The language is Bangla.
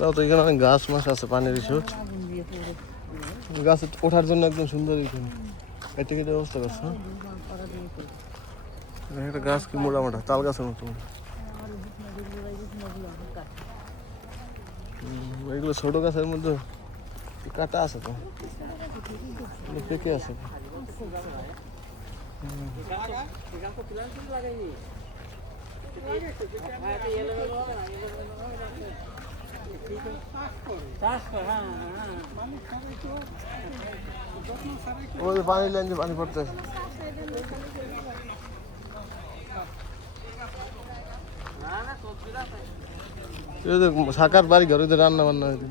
তাও তো এখানে অনেক গাছ মাছ আছে, পানির ইস্যু গাছে ওঠার জন্য একদম সুন্দর এখানে এটা কি ব্যবস্থা করছে। একটা গাছ কি মোটামোটা তাল গাছের মতো, এগুলো ছোট গাছের মধ্যে কাটা আছে তো, পেকে আছে। পানি লাইন দিয়ে পানি পড়তেছে, সাকার বাড়ি ঘরে রান্না বান্না হয়েছে।